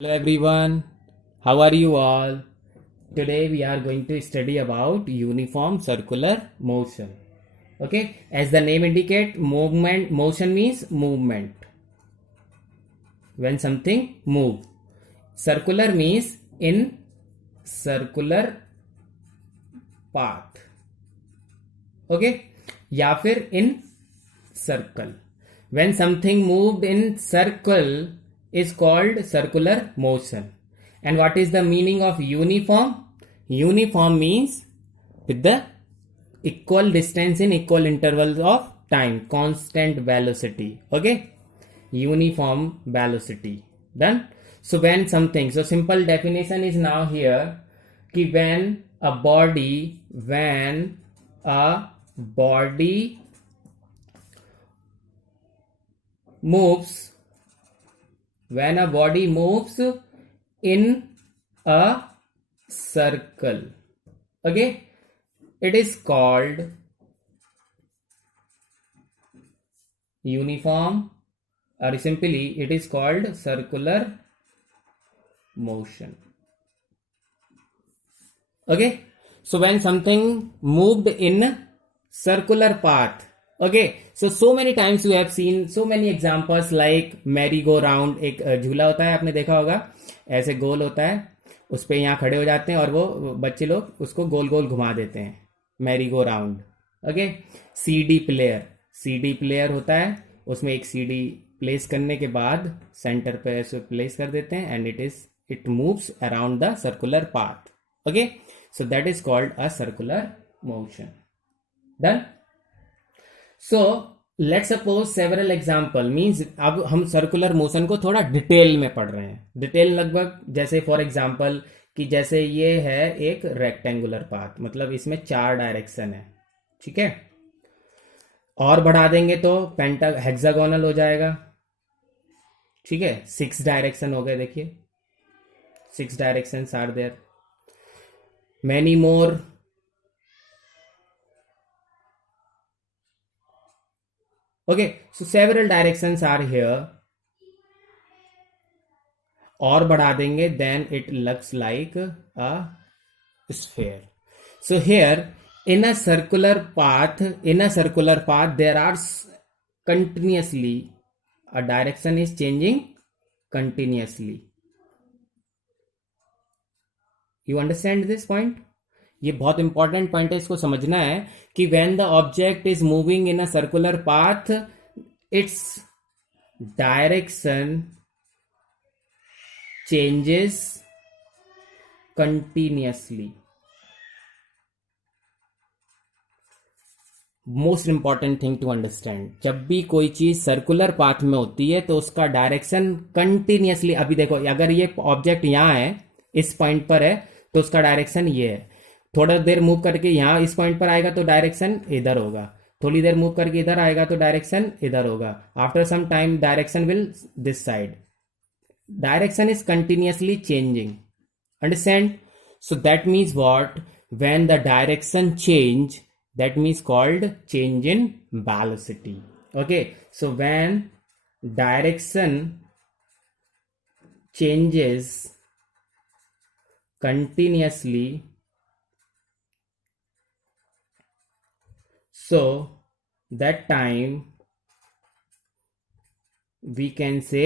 Hello everyone, how are you all? Today we are going to study about uniform circular motion. Okay, as the name indicate, motion means movement. When something move. Circular means in circular path. Okay, या फिर in circle. When something moved in circle is called circular motion. And what is the meaning of uniform? Uniform means with the equal distance in equal intervals of time, constant velocity. Okay, uniform velocity. Done. So when something, so simple definition is now here कि when a body moves, when a body moves in a circle, okay, it is called uniform, or simply it is called circular motion. Okay, so when something moved in circular path, okay, so many times you have seen so many examples like merry go round. एक झूला होता है, आपने देखा होगा, ऐसे गोल होता है, उस पे यहाँ खड़े हो जाते हैं और वो बच्चे लोग उसको गोल गोल घुमा देते हैं, merry go round. Okay, CD player होता है, उसमें एक सीडी प्लेस करने के बाद सेंटर पे ऐसे प्लेस कर देते हैं and it moves around the circular path. Okay, so that is called a circular motion. Done. So let's suppose several example means अब हम circular motion को थोड़ा डिटेल में पढ़ रहे हैं. डिटेल लगभग जैसे फॉर एग्जाम्पल कि जैसे ये है एक रेक्टेंगुलर पाथ, मतलब इसमें 4 डायरेक्शन है. ठीक है, और बढ़ा देंगे तो हेक्सागोनल हो जाएगा. ठीक है, 6 डायरेक्शन हो गए. देखिए 6 directions are there. Many more. Okay, so several directions are here. और बढ़ा देंगे then it looks like a sphere. So here in a circular path there are continuously, a direction is changing continuously. You understand this point? ये बहुत important point है, इसको समझना है कि when the object is moving in a circular path, its direction changes continuously. Most important thing to understand, जब भी कोई चीज सर्कुलर पाथ में होती है तो उसका डायरेक्शन कंटिन्यूअसली, अभी देखो अगर ये ऑब्जेक्ट यहां है, इस पॉइंट पर है, तो उसका डायरेक्शन ये है. थोड़ा देर मूव करके यहां इस पॉइंट पर आएगा तो डायरेक्शन इधर होगा. थोड़ी देर मूव करके इधर आएगा तो डायरेक्शन इधर होगा. After some time direction will this side. Direction is continuously changing. Understand? So that means what? When the direction change, that means called change in velocity. Okay, so when direction changes continuously, so that time we can say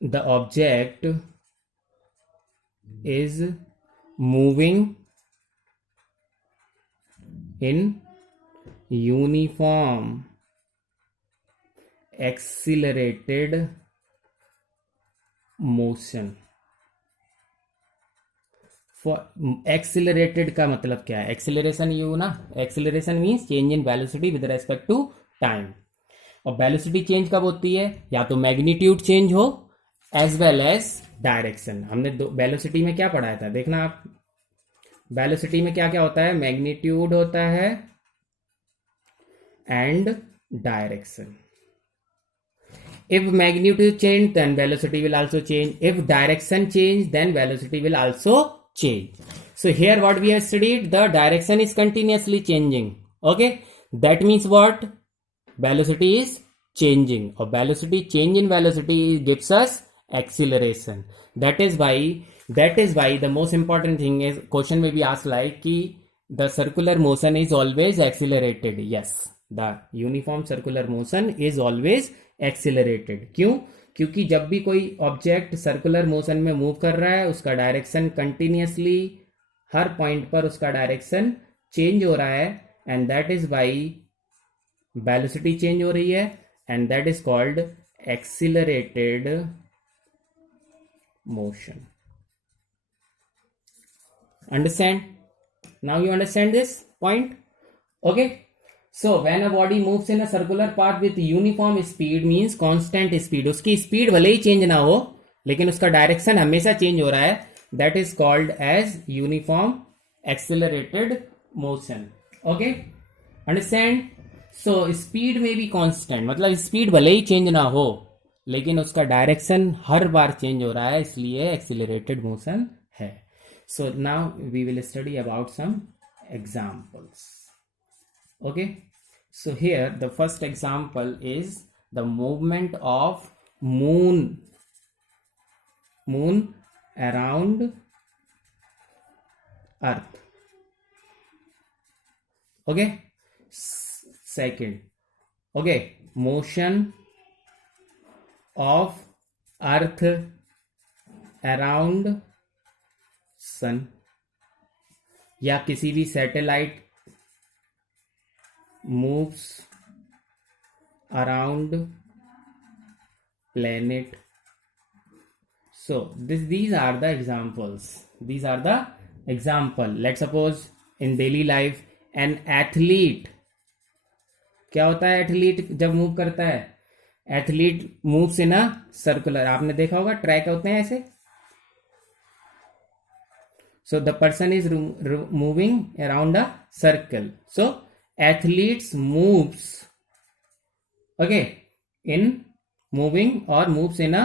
the object is moving in uniform accelerated motion. For accelerated का मतलब क्या है? Acceleration you ना, acceleration means change in velocity with respect to time. और velocity change कब होती है? या तो मैग्नीट्यूड चेंज हो एज वेल एज डायरेक्शन. हमने वेलोसिटी में क्या पढ़ाया था, देखना आप. वेलोसिटी में क्या क्या होता है? मैग्नीट्यूड होता है and direction. If magnitude change, then velocity will also change. If direction change, then velocity will also change. So here what we have studied, the direction is continuously changing. Okay, that means what? Velocity is changing, or velocity, change in velocity gives us acceleration. That is why the most important thing is, question may be asked like कि the circular motion is always accelerated. Yes, the uniform circular motion is always accelerated. क्यों? क्योंकि जब भी कोई object circular motion में move कर रहा है, उसका डायरेक्शन कंटिन्यूसली हर पॉइंट पर उसका डायरेक्शन चेंज हो रहा है, and that is why velocity change हो रही है, and that is called accelerated motion. Understand? Now you understand this point? Okay. So when a body moves in a circular path with uniform speed means constant speed. उसकी speed भले ही change ना हो, लेकिन उसका direction हमेशा change हो रहा है. That is called as uniform accelerated motion. Okay? Understand? So speed may be constant. मतलब स्पीड भले ही चेंज ना हो, लेकिन उसका डायरेक्शन हर बार चेंज हो रहा है, इसलिए एक्सिलरेटेड मोशन है. So now we will study about some examples. Okay, so here the first example is the movement of moon around earth. Okay, second, okay, motion of earth around सन, या किसी भी satellite moves around planet. So these are the examples. These are the example. Let's suppose in daily life an athlete, क्या होता है athlete जब move करता है? Athlete moves in a circular. आपने देखा होगा ट्रैक होते हैं ऐसे. So the person is moving around a circle. So athletes moves, okay, in moving or moves in a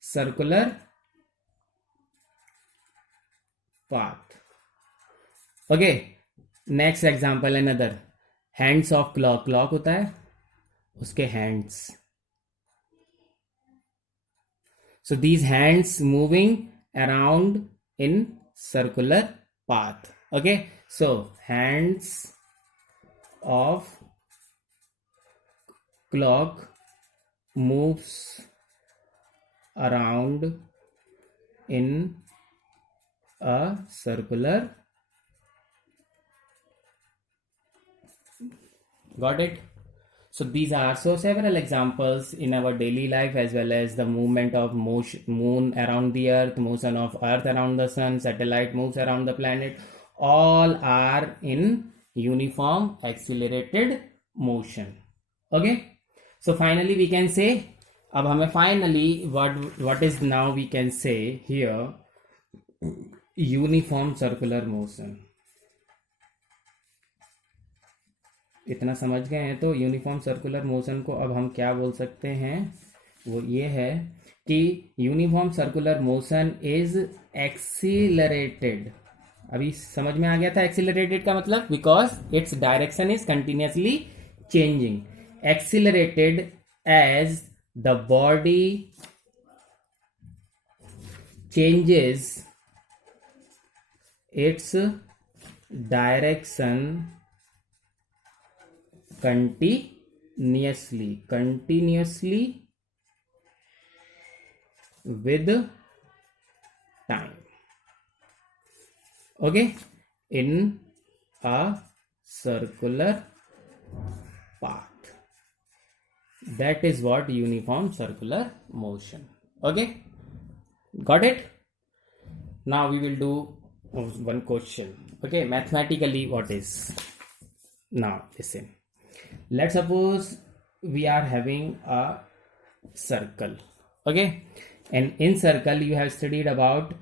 circular path. Okay, next example another. Hands of clock. Clock होता है, उसके hands. So these hands moving around in circular path. Okay, so hands of clock moves around in a circular. Got it? So these are several examples in our daily life, as well as the movement of moon around the earth, motion of earth around the sun, satellite moves around the planet. All are in uniform accelerated motion. Okay. So finally we can say, अब हमें finally what is now we can say here, uniform circular motion. इतना समझ गए हैं तो uniform circular motion को अब हम क्या बोल सकते हैं, वो ये है कि uniform circular motion is accelerated. अभी समझ में आ गया था एक्सीलरेटेड का मतलब, because its direction is continuously changing. Accelerated as the body changes its direction continuously with time. Okay, in a circular path. That is what uniform circular motion. Okay, got it? Now we will do one question. Okay, mathematically what is? Now listen. Let's suppose we are having a circle. Okay, and in circle you have studied about,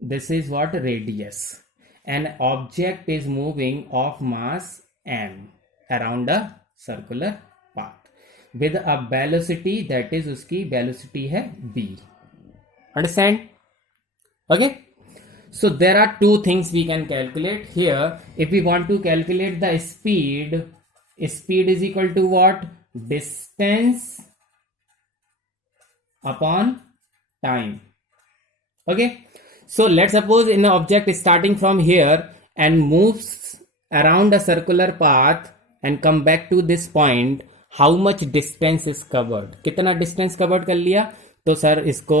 this is what radius. An object is moving of mass m around a circular path with a velocity, that is उसकी velocity है b. Understand? Okay, so there are two things we can calculate here. If we want to calculate the speed is equal to what? distance upon time. Okay, so let's suppose an object is starting from here and moves around a circular path and come back to this point. How much distance is covered? कितना distance covered कर लिया? तो sir इसको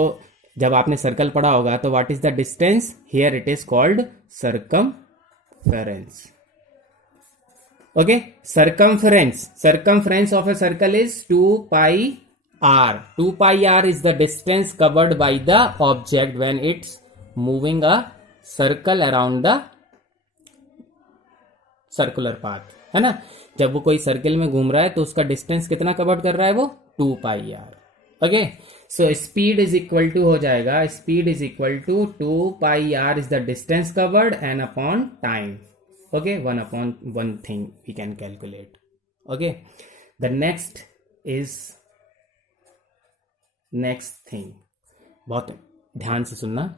जब आपने circle पढ़ा होगा तो what is the distance? Here it is called circumference. Okay, circumference of a circle is 2 pi r. 2 pi r is the distance covered by the object when it's moving a circle around the circular path, है ना? जब वो कोई circle में घूम रहा है तो उसका डिस्टेंस कितना कवर कर रहा है वो 2 pi R. Okay, so speed is equal to हो जाएगा, speed is equal to 2 pi R is the distance covered and upon time. Okay, 1/1 thing we can calculate. Okay, the next thing बहुत ध्यान से सुनना.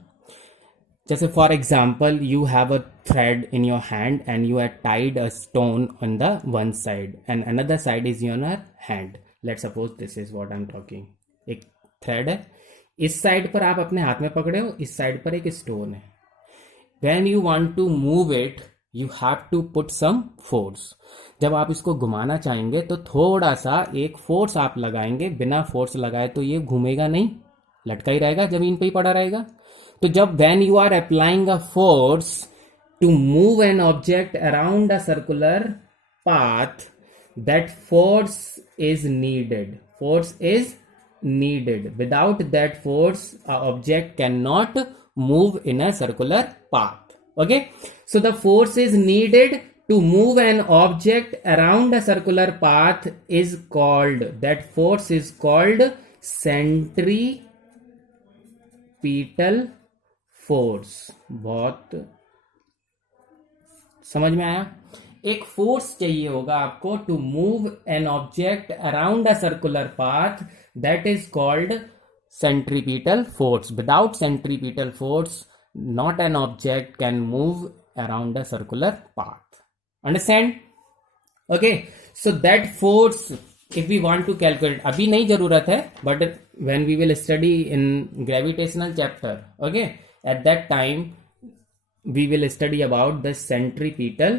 जैसे for example you have a thread in your hand and you have tied a stone on the one side and another side is your hand. Let's suppose this is what I am talking. एक thread है, इस side पर आप अपने हाथ में पकड़े हो, इस साइड पर एक स्टोन है. When you want to move it you have to put some force. जब आप इसको घुमाना चाहेंगे तो थोड़ा सा एक फोर्स आप लगाएंगे. बिना फोर्स लगाए तो ये घूमेगा नहीं, लटका ही रहेगा, जमीन पे ही पड़ा रहेगा. तो जब when you are applying a force to move an object around a circular path, that force is needed. Force is needed. Without that force, a object cannot move in a circular path. Okay, so the force is needed to move an object around a circular path is called, that force is called centripetal force. बहुत समझ में आया? एक force चाहिए होगा आपको to move an object around a circular path, that is called centripetal force. Without centripetal force not an object can move around a circular path. Understand? Okay, so that force if we want to calculate, अभी नहीं जरूरत है, but when we will study in gravitational chapter, okay, at that time we will study about the centripetal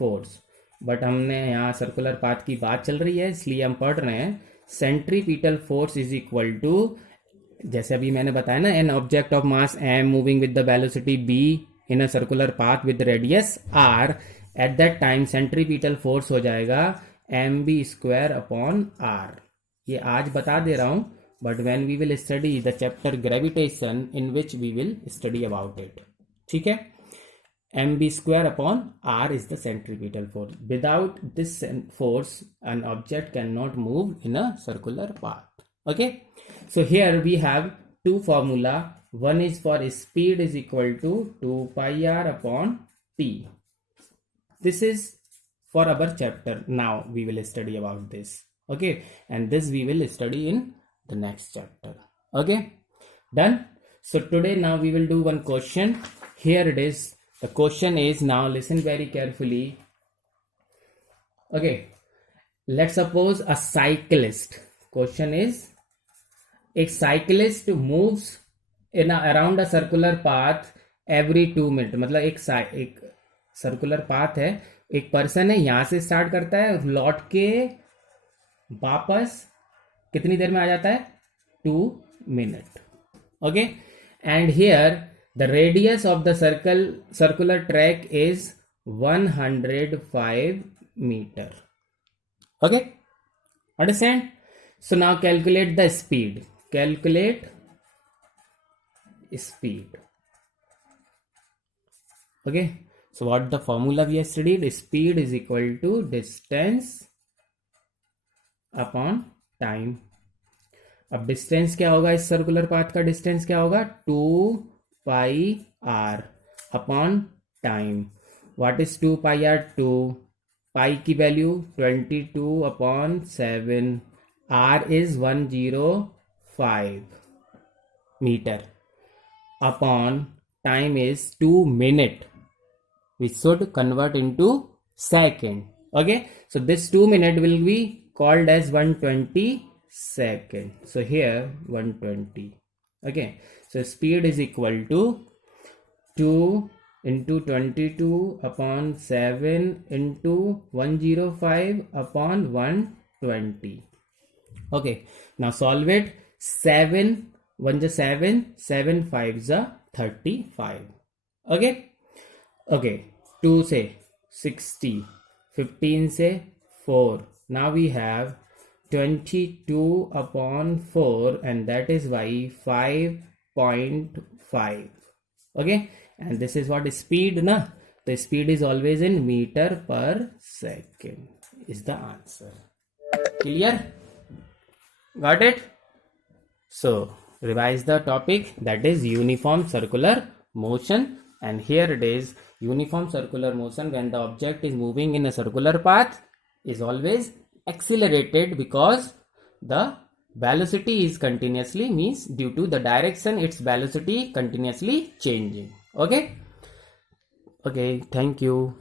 force. but हमने यहाँ circular path की बात चल रही है इसलिए हम पढ़ रहे हैं centripetal force is equal to, जैसे अभी मैंने बताया ना, an object of mass m moving with the velocity b in a circular path with radius r. At that time centripetal force हो जाएगा mv² अपॉन r. ये आज बता दे रहा हूं, but when we will study the chapter gravitation in which we will study about it. ठीक है, mv² upon r is the centripetal force. Without this force an object cannot move in a circular path. Okay, so here we have two formula. One is for speed is equal to 2 pi r upon t. This is for our chapter. Now we will study about this. Okay, and this we will study in the next chapter. Okay, done. So today now we will do one question. Here it is. The question is, now listen very carefully. Okay, let's suppose a cyclist. Question is, a cyclist moves in around a circular path every 2 minutes. मतलब एक circular path है, एक person है, यहां से start करता है, लौट के वापस कितनी देर में आ जाता है? 2 minute. Okay, and here the radius of the circular track is 105 meter. Okay, understand? So now calculate the speed. Calculate speed. Okay, so what the formula we have studied? Speed is equal to distance upon time. अब distance क्या होगा? इस circular path का distance क्या होगा? 2 pi r upon time. What is 2 pi r? 2 pi की value 22 upon 7. r is 105 metre upon time is 2 minute. We should convert into second. Okay, so this 2 minute will be called as 120 second. So here 120. Okay, so speed is equal to 2 into 22 upon 7 into 105 upon 120. Okay, now solve it. 7 1 is 7, 7 5 is 35. Okay, okay, 2 say 60, 15 say 4. Now we have 22 upon 4, and that is why 5.5. Okay, and this is what is speed, na? The speed is always in meter per second is the answer. Clear? Got it? So revise the topic, that is uniform circular motion, and here it is uniform circular motion when the object is moving in a circular path is always accelerated because the velocity is continuously, means due to the direction its velocity continuously changing. Okay, thank you.